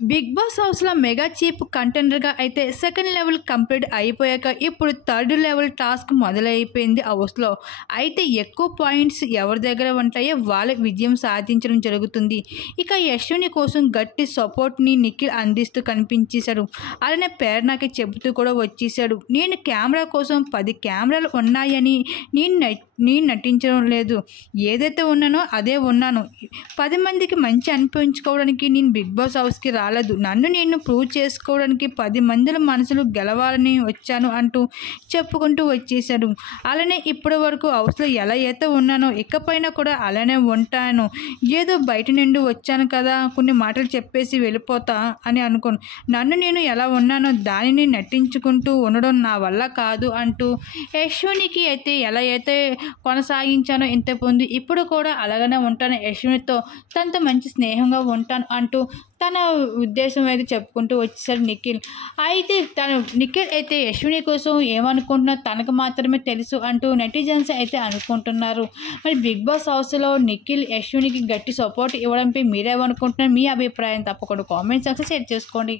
Big boss హౌస్లో mega chief కంటెండర్గా అయితే second level complete అయిపోయాక ఇప్పుడు థర్డ్ లెవెల్ టాస్క్ మొదలైపోయింది హౌస్లో. అయితే ఎక్కువ పాయింట్స్ ఎవరి దగ్గర ఉంటాయో వాళ్ళ విజయం సాధించడం జరుగుతుంది. ఇక యశ్విని కోసం గట్టి సపోర్ట్ని నిఖిల్ అందిస్తూ కనిపించేశాడు. అలానే ప్రేరణకి చెబుతూ కూడా వచ్చేసాడు. నేను కెమెరా కోసం 10 కెమెరాలు ఉన్నాయని నేను నటించడం లేదు. ఏదైతే ఉన్నానో అదే ఉన్నాను. 10 మందికి మంచి అనిపించుకోవడానికి నేను బిగ్ బాస్ హౌస్కి రాలేదు. నన్ను నేను ప్రూవ్ చేసుకోవడానికి 10 మందిల మనసులు గెలవాలని వచ్చాను అంటూ చెప్పుకుంటూ వచ్చేసాడు. అలానే ఇప్పటి వరకు హౌస్లో ఎలా అయితే ఉన్నానో ఇకపైన కూడా అలానే ఉంటాను. ఏదో బయట నుండి వచ్చాను కదా, కొన్ని మాటలు చెప్పేసి వెళ్ళిపోతా అని అనుకోను. నన్ను నేను ఎలా ఉన్నానో దానిని నటించుకుంటూ ఉండడం నా వల్ల కాదు అంటూ యశ్వినికి అయితే ఎలా అయితే కొనసాగించానో ఇంతకుముందు ఇప్పుడు కూడా అలాగనే ఉంటాను. యశ్వినితో తనతో మంచి స్నేహంగా ఉంటాను అంటూ తన ఉద్దేశం అయితే చెప్పుకుంటూ వచ్చేసాడు నిఖిల్. అయితే నిఖిల్ అయితే యశ్విని కోసం ఏమనుకుంటున్నా తనకు మాత్రమే తెలుసు అంటూ నెటిజన్స్ అయితే అనుకుంటున్నారు. మరి బిగ్ బాస్ హౌస్లో నిఖిల్ యశ్వినికి గట్టి సపోర్ట్ ఇవ్వడంపై మీరేమనుకుంటున్నారు? మీ అభిప్రాయం తప్పకుండా కామెంట్ సెక్షన్లో షేర్ చేసుకోండి.